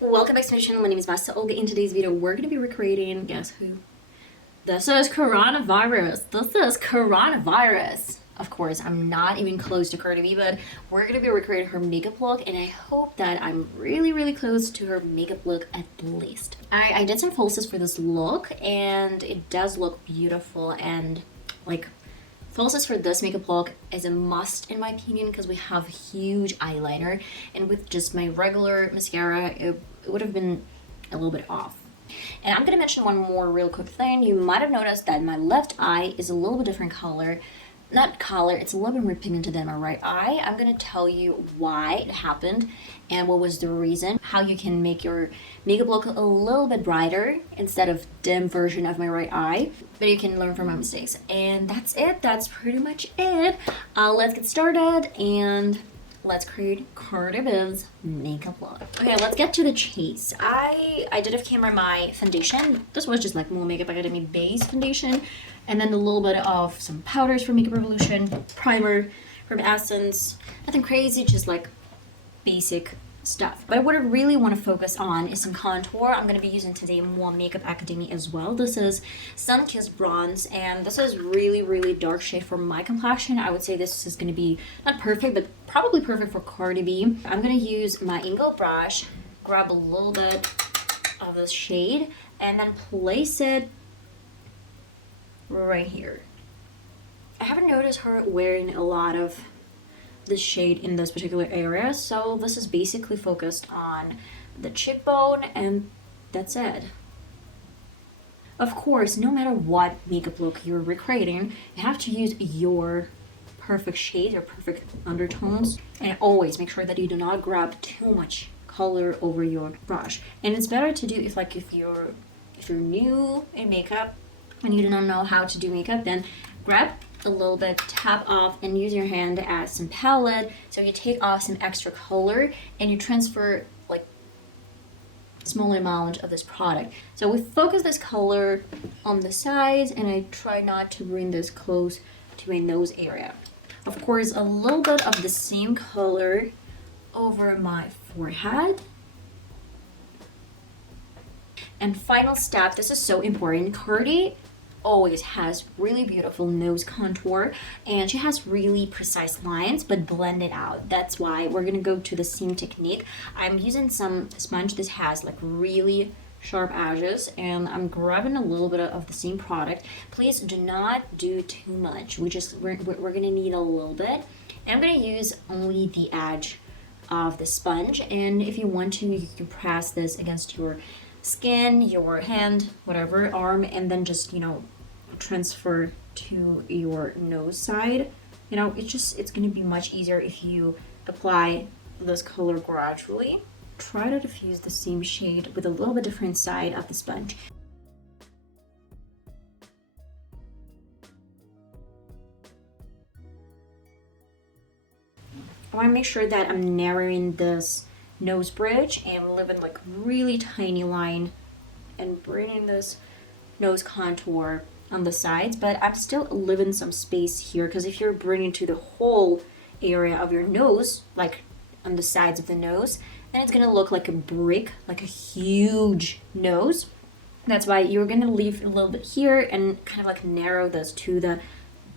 Welcome back to my channel. My name is VassaOlga. In today's video, we're going to be recreating, guess who? This is coronavirus. This is coronavirus. Of course, I'm not even close to Cardi B, but we're going to be recreating her makeup look, and I hope that I'm really close to her makeup look at least. I did some falsies for this look, and it does look beautiful, and like falsies for this makeup look is a must in my opinion because we have huge eyeliner, and with just my regular mascara, it would have been a little bit off. And I'm gonna mention one more real quick thing. You might have noticed that my left eye is a little bit different color. Not color, it's a little bit more pigmented than my right eye. I'm gonna tell you why it happened and what was the reason, how you can make your makeup look a little bit brighter instead of dim version of my right eye, but you can learn from my mistakes. And that's it, that's pretty much it. Let's get started and let's create Cardi B's makeup look. Okay, let's get to the chase. I did have camera my foundation. This was just like MUA Makeup Academy base foundation, and then a little bit of some powders from Makeup Revolution, primer from Essence. Nothing crazy, just like basic stuff. But what I really want to focus on is some contour. I'm going to be using today MUA Makeup Academy as well. This is Sunkissed Bronze, and this is really dark shade for my complexion. I would say this is going to be not perfect, but probably perfect for Cardi B. I'm going to use my Ingo brush, grab a little bit of this shade, and then place it right here. I haven't noticed her wearing a lot of this shade in this particular area, so this is basically focused on the cheekbone, and that's it. Of course, no matter what makeup look you're recreating, you have to use your perfect shade or perfect undertones, and always make sure that you do not grab too much color over your brush. And it's better to do if you're new in makeup and you do not know how to do makeup, then grab a little bit, tap off, and use your hand as some palette, so you take off some extra color and you transfer like smaller amount of this product. So we focus this color on the sides, and I try not to bring this close to my nose area. Of course, a little bit of the same color over my forehead. And final step, this is so important. Cardi always has really beautiful nose contour, and she has really precise lines but blended out. That's why we're gonna go to the same technique. I'm using some sponge. This has like really sharp edges, and I'm grabbing a little bit of the same product. Please do not do too much. We're gonna need a little bit, and I'm gonna use only the edge of the sponge. And if you want to, you can press this against your skin, your hand, whatever, arm, and then just, you know, transfer to your nose side. You know, it's gonna be much easier if you apply this color gradually. Try to diffuse the same shade with a little bit different side of the sponge. I want to make sure that I'm narrowing this nose bridge and leaving like really tiny line and bringing this nose contour on the sides, but I'm still leaving some space here, because if you're bringing to the whole area of your nose, like on the sides of the nose, then it's gonna look like a brick, like a huge nose. That's why you're gonna leave a little bit here and kind of like narrow this to the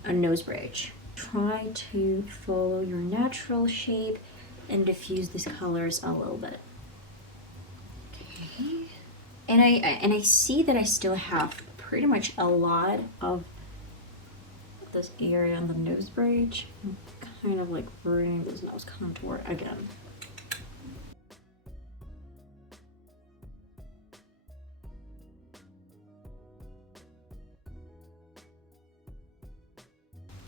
nose bridge. Try to follow your natural shape and diffuse these colors a little bit. Okay. And I see that I still have pretty much a lot of this area on the nose bridge. I'm kind of like bringing this nose contour again.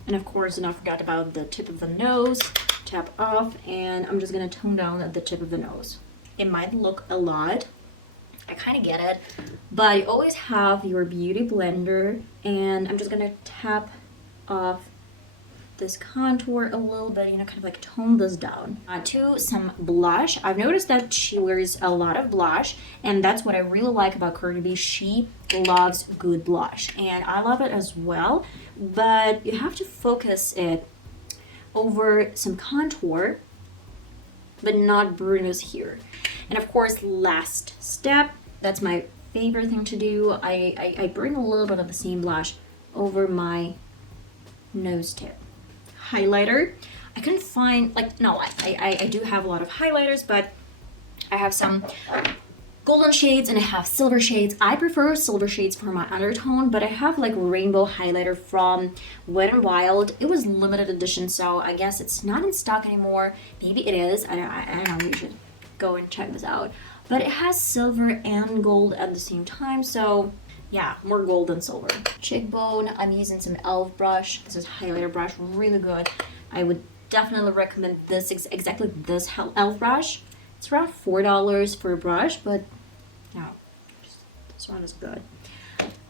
And of course, do not forget about the tip of the nose. Tap off, and I'm just gonna tone down at the tip of the nose. It might look a lot, I kind of get it, but always have your beauty blender, and I'm just gonna tap off this contour a little bit, you know, kind of like tone this down. To some blush. I've noticed that she wears a lot of blush, and that's what I really like about Cardi B. She loves good blush, and I love it as well, but you have to focus it over some contour but not brunous here. And of course, last step, that's my favorite thing to do. I bring a little bit of the same blush over my nose tip. Highlighter. I couldn't find, like, no, I do have a lot of highlighters, but I have some golden shades and I have silver shades. I prefer silver shades for my undertone, but I have like rainbow highlighter from Wet n Wild. It was limited edition, so I guess it's not in stock anymore. Maybe it is. I don't know. You should go and check this out. But it has silver and gold at the same time, so yeah, more gold than silver. Cheekbone, I'm using some e.l.f. brush. This is highlighter brush, really good. I would definitely recommend this, exactly this e.l.f. brush. It's around $4 for a brush, but yeah, this one is good.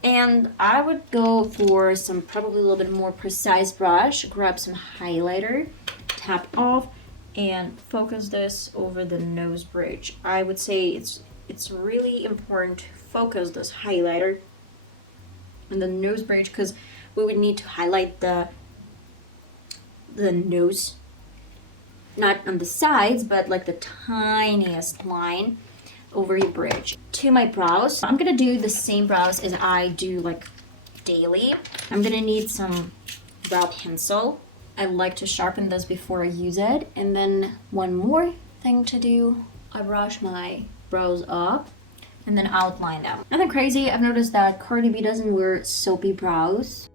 And I would go for some probably a little bit more precise brush, grab some highlighter, tap off, and focus this over the nose bridge. I would say it's really important to focus this highlighter in the nose bridge because we would need to highlight the nose, not on the sides, but like the tiniest line over your bridge. To my brows, I'm gonna do the same brows as I do like daily. I'm gonna need some brow pencil. I like to sharpen this before I use it. And then one more thing to do, I brush my brows up and then outline them. Nothing crazy. I've noticed that Cardi B doesn't wear soapy brows,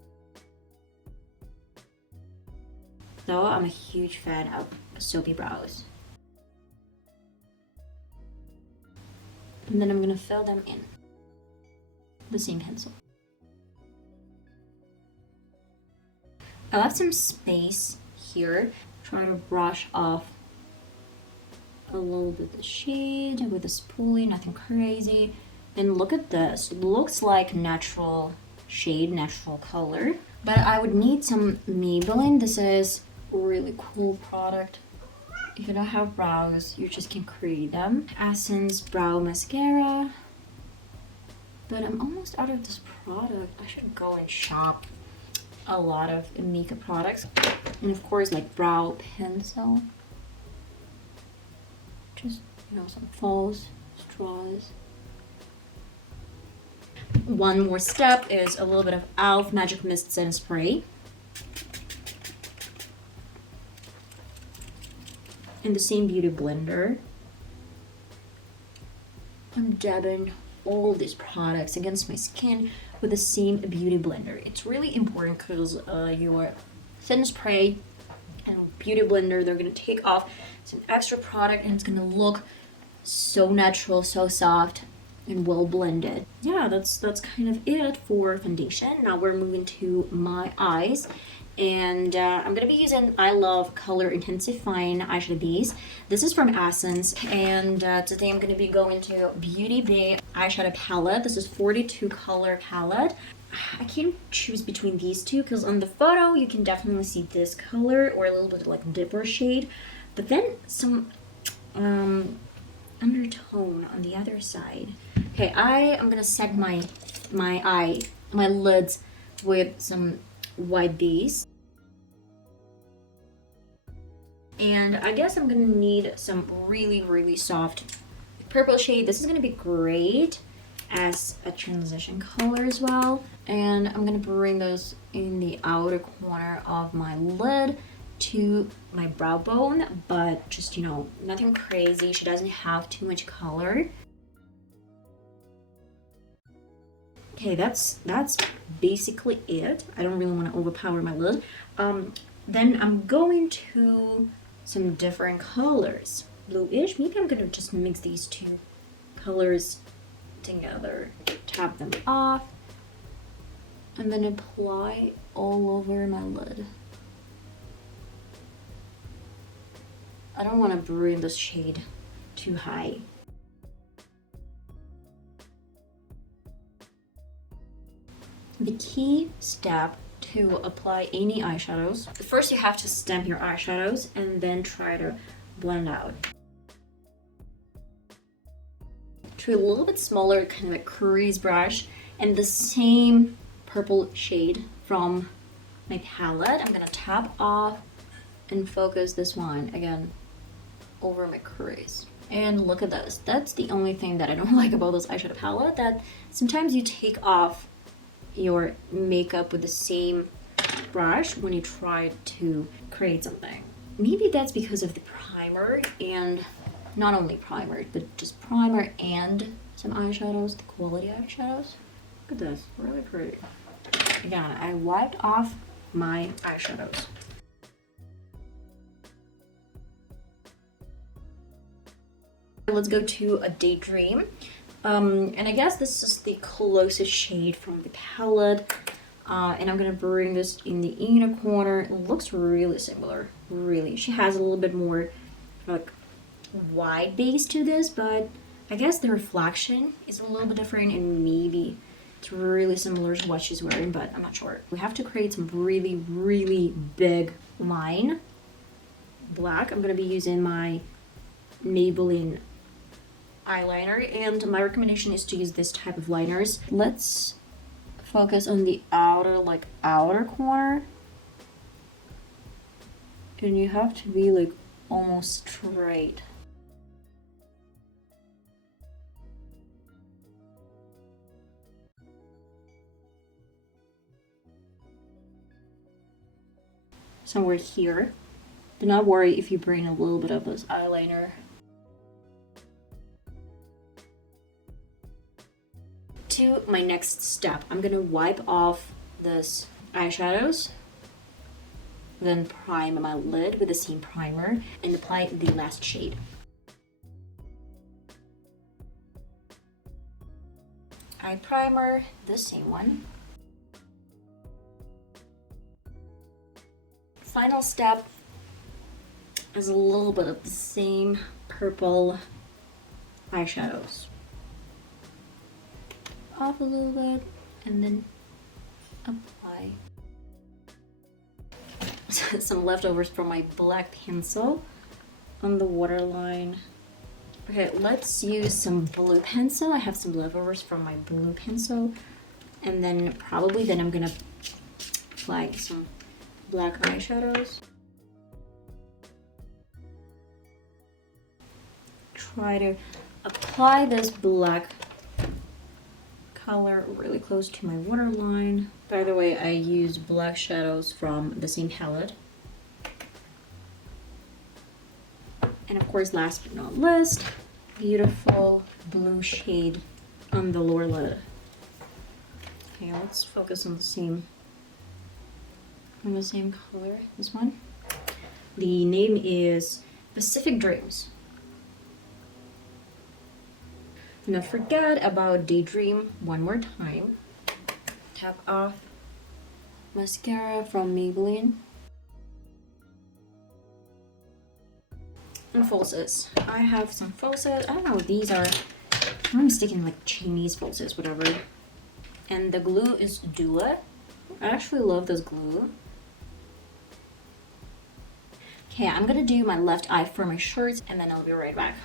so I'm a huge fan of soapy brows. And then I'm gonna fill them in the same pencil. I left some space here. Try to brush off a little bit of the shade with a spoolie, nothing crazy. And look at this, it looks like natural shade, natural color. But I would need some Maybelline. This is a really cool product. If you don't have brows, you just can create them. Essence Brow Mascara. But I'm almost out of this product. I should go and shop a lot of makeup products. And of course, like brow pencil. Just, you know, some false straws. One more step is a little bit of e.l.f. Magic Mist Setting Spray. In the same beauty blender. I'm dabbing all these products against my skin with the same beauty blender. It's really important because your setting spray and beauty blender, they're gonna take off some extra product and it's gonna look so natural, so soft and well blended. Yeah, that's kind of it for foundation. Now we're moving to my eyes. And I'm gonna be using I Love Color Intensifying eyeshadow base. This is from Essence, and today I'm gonna be going to Beauty Bay eyeshadow palette. This is 42 color palette. I can't choose between these two because on the photo you can definitely see this color or a little bit like deeper shade, but then some undertone on the other side. Okay, I am gonna set my lids with some white base. And I guess I'm gonna need some really soft purple shade. This is gonna be great as a transition color as well. And I'm gonna bring those in the outer corner of my lid to my brow bone, but just, you know, nothing crazy. She doesn't have too much color. Okay, that's basically it. I don't really want to overpower my lid. Then I'm going to some different colors. Bluish. Maybe I'm gonna just mix these two colors together. Tap them off. And then apply all over my lid. I don't want to bring this shade too high. The key step to apply any eyeshadows, first you have to stamp your eyeshadows and then try to blend out. To a little bit smaller kind of a crease brush and the same purple shade from my palette, I'm gonna tap off and focus this one again over my crease. And look at this. That's the only thing that I don't like about this eyeshadow palette, that sometimes you take off your makeup with the same brush when you try to create something. Maybe that's because of the primer, and not only primer, but just primer and some eyeshadows, the quality eyeshadows. Look at this, really pretty. Again, I wiped off my eyeshadows. Let's go to a Daydream. And I guess this is the closest shade from the palette. And I'm gonna bring this in the inner corner. It looks really similar, really. She has a little bit more like wide base to this, but I guess the reflection is a little bit different, and maybe it's really similar to what she's wearing, but I'm not sure. We have to create some really, really big line. Black, I'm gonna be using my Maybelline eyeliner, and my recommendation is to use this type of liners. Let's focus on the outer corner, and you have to be like almost straight. Somewhere here. Do not worry if you bring a little bit of this eyeliner. To my next step, I'm gonna wipe off this eyeshadows, then prime my lid with the same primer and apply the last shade. Eye primer, the same one. Final step is a little bit of the same purple eyeshadows. Off a little bit and then apply some leftovers from my black pencil on the waterline. Okay, let's use some blue pencil. I have some leftovers from my blue pencil, and then I'm gonna apply some black eyeshadows. Try to apply this black color really close to my waterline. By the way, I use black shadows from the same palette. And of course, last but not least, beautiful blue shade on the lower lid. Okay, let's focus on the same color, this one. The name is Pacific Dreams. Do not forget about Daydream one more time. Tap off mascara from Maybelline. And falsies. I have some falsies. I don't know what these are. I'm mistaken, like Chinese falsies, whatever. And the glue is Dua. I actually love this glue. Okay, I'm gonna do my left eye for my shirts, and then I'll be right back.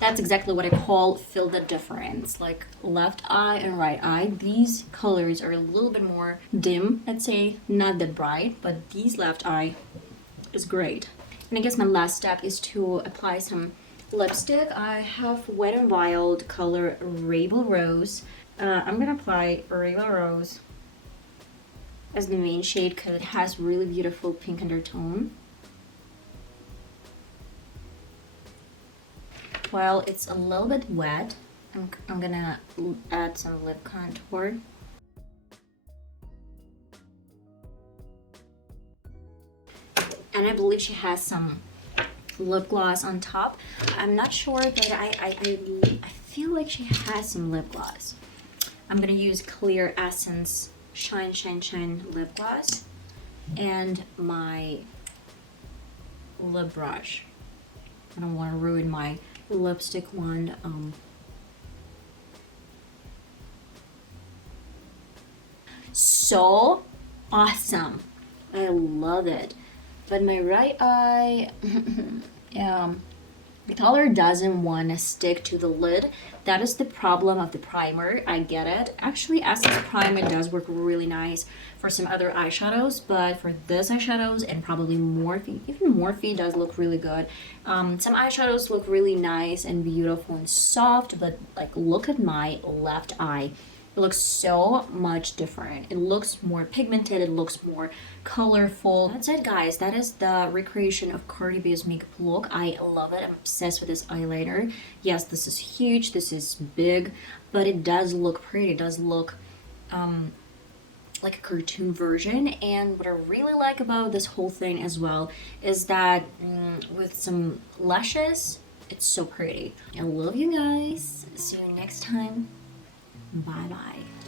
That's exactly what I call feel the difference, like left eye and right eye. These colors are a little bit more dim, let's say, not that bright, but these left eye is great. And I guess my last step is to apply some lipstick. I have Wet n Wild color Rebel Rose. I'm gonna apply Rebel Rose as the main shade because it has really beautiful pink undertone. While it's a little bit wet, I'm gonna add some lip contour. And I believe she has some lip gloss on top. I'm not sure, but I feel like she has some lip gloss. I'm gonna use Clear Essence Shine Shine Shine lip gloss and my lip brush. I don't want to ruin my lipstick wand. So awesome. I love it. But my right eye, yeah, The color doesn't want to stick to the lid. That is the problem of the primer. I get it. Actually, Essence Primer does work really nice for some other eyeshadows, but for this eyeshadows and probably Morphe, even Morphe does look really good. Some eyeshadows look really nice and beautiful and soft, but like look at my left eye. It looks so much different. It looks more pigmented, it looks more colorful. That's it, guys. That is the recreation of Cardi B's makeup look. I love it. I'm obsessed with this eyeliner. Yes, this is huge, this is big, but it does look pretty. It does look like a cartoon version. And what I really like about this whole thing as well is that with some lashes, it's so pretty. I love you guys. See you next time. Bye bye.